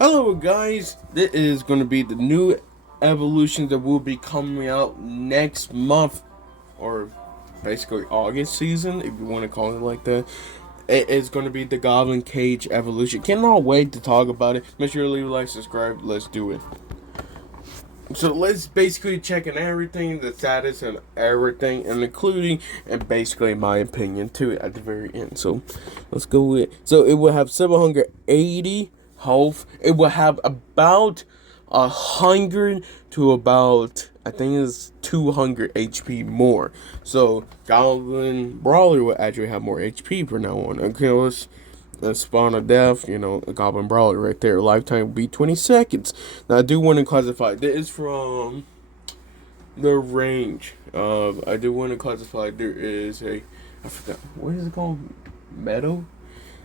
Hello guys, this is going to be the new evolution that will be coming out next month, or basically August season, if you want to call it like that. It is going to be the Goblin Cage evolution. Cannot wait to talk about it. Make sure to leave a like, subscribe, let's do it. So let's basically check in everything, the status and everything, and including, and basically my opinion too at the very end. So let's go with, so it will have 780 health. It will have about 100 to about, I think it's 200 HP more. So Goblin Brawler will actually have more HP from now on. Okay, let's spawn of death, a Goblin Brawler right there. Lifetime will be 20 seconds. Now I do want to classify. This is from the range. I do want to classify. There is I forgot, what is it called? Meadow.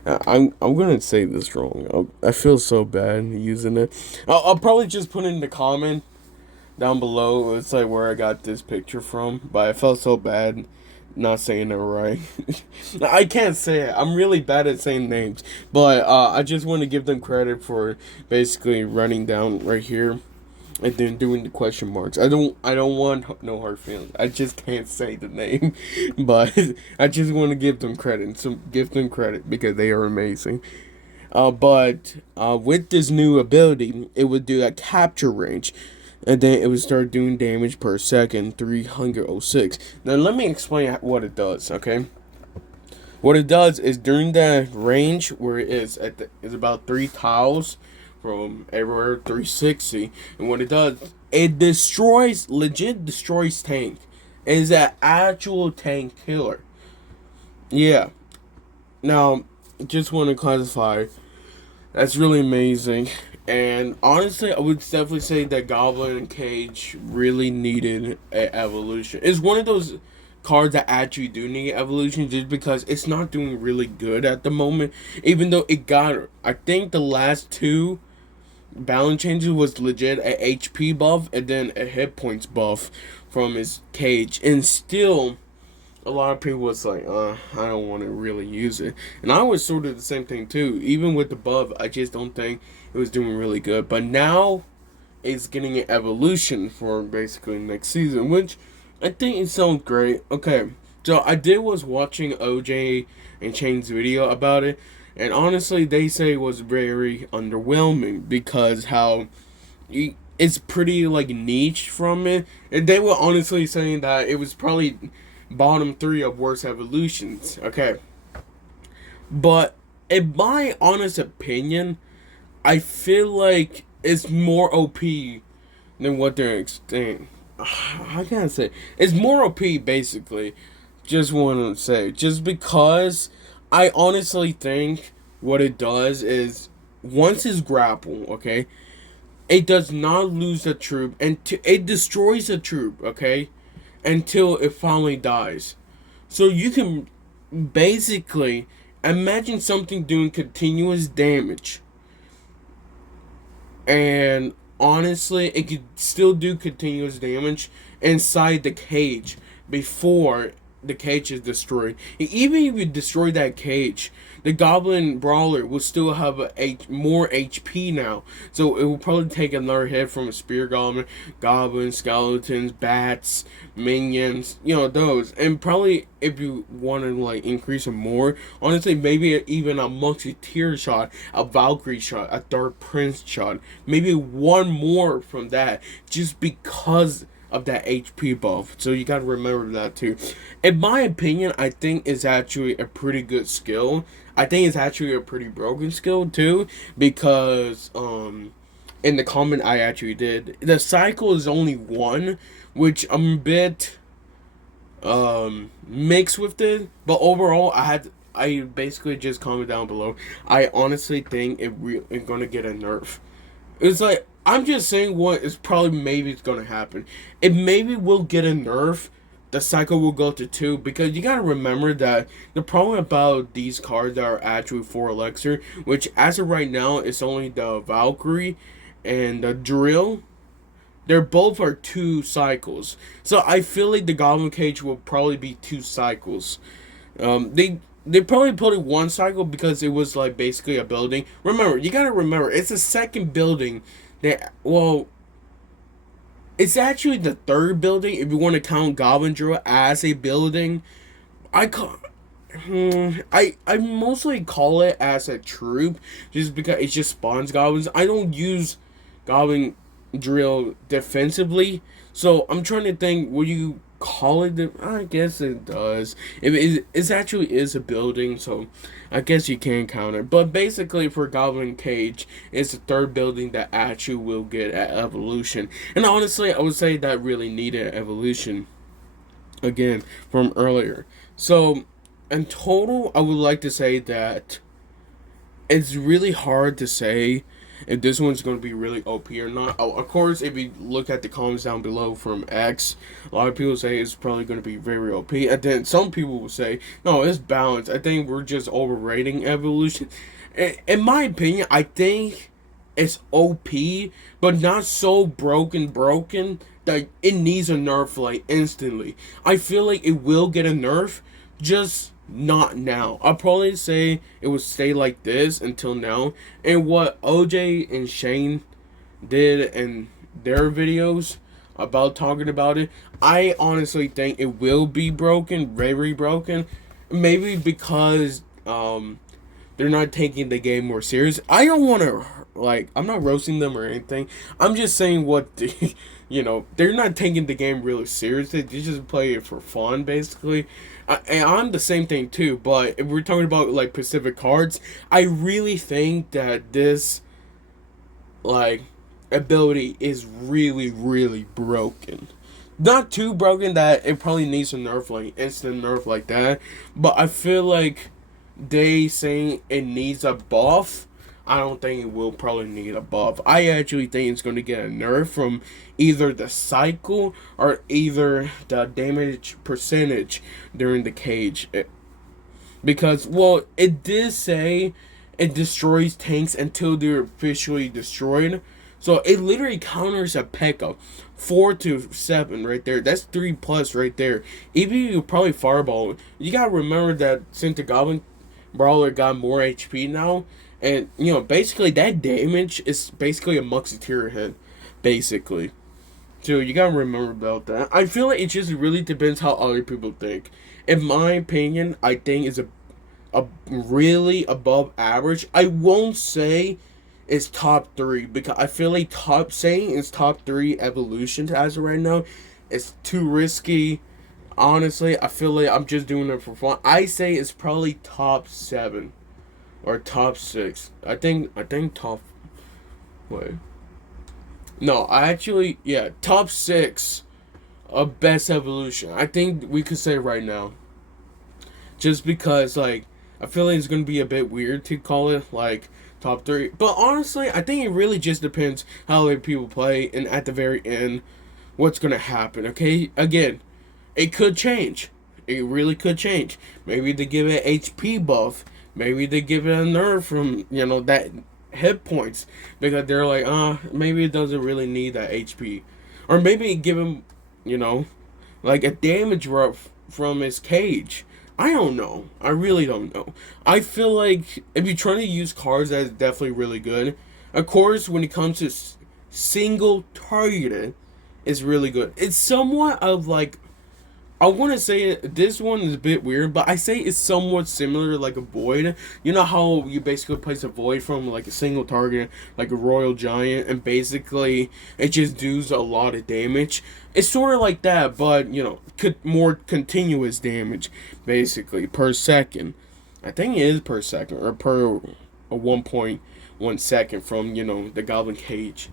I'm gonna say this wrong. I feel so bad using it. I'll probably just put in the comment down below. It's like where I got this picture from, but I felt so bad not saying it right. I can't say it. I'm really bad at saying names, but I just want to give them credit for basically running down right here and then doing the question marks. I don't want no hard feelings. I just can't say the name, but I just want to give them credit. So give them credit because they are amazing. But with this new ability, it would do a capture range, and then it would start doing damage per second, 306. Now let me explain what it does. Okay, what it does is during that range where it is is about 3 tiles from everywhere 360, and what it does, it legit destroys tank. It is an actual tank killer. Yeah. Now, just want to classify. That's really amazing. And honestly, I would definitely say that Goblin and Cage really needed an evolution. It's one of those cards that actually do need evolution just because it's not doing really good at the moment. Even though it got, I think the last two balance changes was legit a HP buff and then a hit points buff from his Cage. And still, a lot of people was like, I don't want to really use it. And I was sort of the same thing too. Even with the buff, I just don't think it was doing really good. But now it's getting an evolution for basically next season, which I think it sounds great. Okay, so I did was watching OJ and Chain's video about it, and honestly, they say it was very underwhelming because how it's pretty like niche from it, and they were honestly saying that it was probably bottom three of worst evolutions. Okay, but in my honest opinion, I feel like it's more OP than what they're saying. How can I say? It's more OP basically. Just want to say, just because I honestly think what it does is once it's grapple, okay, it does not lose the troop and it destroys the troop, okay, until it finally dies. So you can basically imagine something doing continuous damage, and honestly, it could still do continuous damage inside the cage before the cage is destroyed. Even if you destroy that cage, the Goblin Brawler will still have more HP now. So it will probably take another hit from a Spear Goblin, Goblins, Skeletons, Bats, Minions, those. And probably if you want to like increase them more, honestly, maybe even a multi-tier shot, a Valkyrie shot, a Dark Prince shot, maybe one more from that, just because of that HP buff. So you gotta remember that too. In my opinion, I think it's actually a pretty good skill. I think it's actually a pretty broken skill too, because in the comment I actually did, the cycle is only one, which I'm a bit mixed with it. But overall, I basically just comment down below. I honestly think it's gonna get a nerf. It's like, I'm just saying what is probably maybe it's gonna happen. It maybe will get a nerf. The cycle will go to 2, because you gotta remember that the problem about these cards that are actually 4 elixir, which as of right now it's only the Valkyrie and the Drill. They're both are 2 cycles. So I feel like the Goblin Cage will probably be 2 cycles. They They probably put it one cycle because it was like basically a building. Remember, you gotta remember, it's a second building that, well, it's actually the third building if you want to count Goblin Drill as a building. I call, I mostly call it as a troop just because it just spawns goblins. I don't use Goblin Drill defensively, so I'm trying to think. Would you call it? I guess it does. It actually is a building, so I guess you can count it. But basically, for Goblin Cage, it's the third building that actually will get at evolution. And honestly, I would say that really needed evolution again from earlier. So, in total, I would like to say that it's really hard to say if this one's going to be really OP or not. Oh, of course, if you look at the comments down below from X, a lot of people say it's probably going to be very OP. And then some people will say, no, it's balanced. I think we're just overrating evolution. In my opinion, I think it's OP, but not so broken that it needs a nerf like instantly. I feel like it will get a nerf, just not now. I'll probably say it would stay like this until now. And what OJ and Shane did in their videos about talking about it, I honestly think it will be broken, very broken. Maybe because they're not taking the game more serious. I don't want to, like, I'm not roasting them or anything. I'm just saying what the, they're not taking the game really seriously. They just play it for fun, basically. And I'm the same thing too, but if we're talking about like Pacific cards, I really think that this like ability is really, really broken. Not too broken that it probably needs a nerf, like instant nerf like that, but I feel like they saying it needs a buff. I don't think it will probably need a buff. I actually think it's going to get a nerf from either the cycle or either the damage percentage during the cage. Because, well, it did say it destroys tanks until they're officially destroyed. So it literally counters a P.E.K.K.A. 4 to 7 right there. That's 3 plus right there. Even you probably fireball. You gotta remember that since the Goblin Brawler got more HP now, and basically that damage is basically a Musketeer hit, basically. So you gotta remember about that. I feel like it just really depends how other people think. In my opinion, I think it's a really above average. I won't say it's top 3 because I feel like saying it's top 3 evolutions as of right now is too risky. Honestly, I feel like I'm just doing it for fun. I say it's probably top 7 or top 6. I think top. Wait. No, top 6 of best evolution. I think we could say right now. Just because, like, I feel like it's gonna be a bit weird to call it like top 3. But honestly, I think it really just depends how other people play, and at the very end, what's gonna happen. Okay, again. It could change. It really could change. Maybe they give it HP buff. Maybe they give it a nerf from, that hit points. Because they're like, maybe it doesn't really need that HP. Or maybe give him, like a damage ruff from his cage. I don't know. I really don't know. I feel like if you're trying to use cards, that's definitely really good. Of course, when it comes to single targeted, it's really good. It's somewhat of like, I want to say this one is a bit weird, but I say it's somewhat similar like a void. You know how you basically place a void from like a single target, like a royal giant, and basically it just does a lot of damage. It's sort of like that, but more continuous damage, basically per second. I think it is per second or per 1.1 second from the Goblin Cage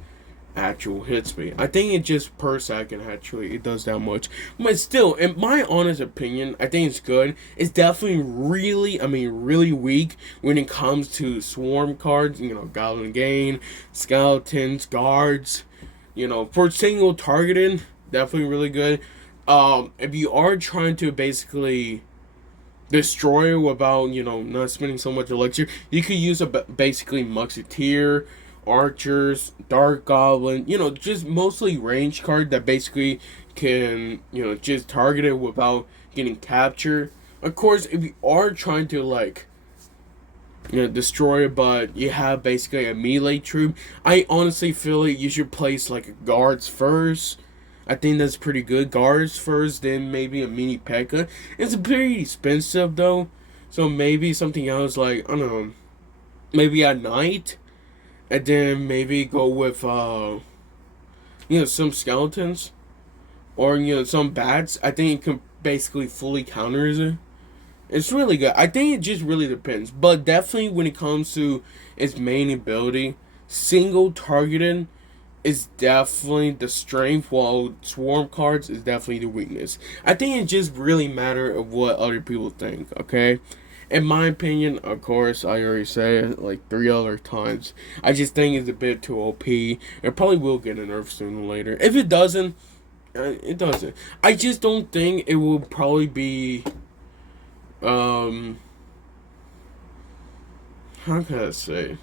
actual hit speed. I think it just per second actually it does that much. But still, in my honest opinion, I think it's good. It's definitely really weak when it comes to swarm cards, Goblin Gain, Skeletons, Guards. For single targeting, definitely really good. If you are trying to basically destroy without, not spending so much elixir, you could use basically Musketeer, Archers, Dark Goblin, just mostly range card that basically can, just target it without getting captured. Of course, if you are trying to like, destroy it, but you have basically a melee troop, I honestly feel like you should place like guards first. I think that's pretty good. Guards first, then maybe a mini P.E.K.K.A. It's pretty expensive though, so maybe something else like, I don't know, maybe a knight, and then maybe go with some skeletons, or some bats. I think it can basically fully counters it. It's really good. I think it just really depends. But definitely when it comes to its main ability, single targeting is definitely the strength, while swarm cards is definitely the weakness. I think it just really matter of what other people think, okay? In my opinion, of course, I already said it like 3 other times. I just think it's a bit too OP. It probably will get a nerf sooner or later. If it doesn't, it doesn't. I just don't think it will probably be um how can I say?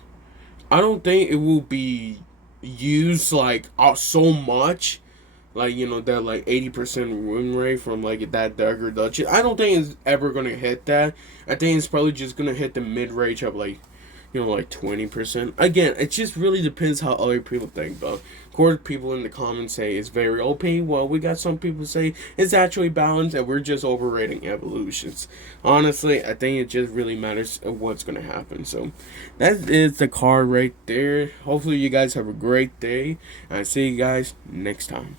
I don't think it will be used like so much, like that like 80% win rate from like that dagger duchy. I don't think it's ever gonna hit that. I think it's probably just gonna hit the mid range of like like 20%. Again, it just really depends how other people think, though. Of course, people in the comments say it's very OP. Well, we got some people say it's actually balanced, and we're just overrating evolutions. Honestly, I think it just really matters of what's going to happen. So, that is the card right there. Hopefully, you guys have a great day, and I'll see you guys next time.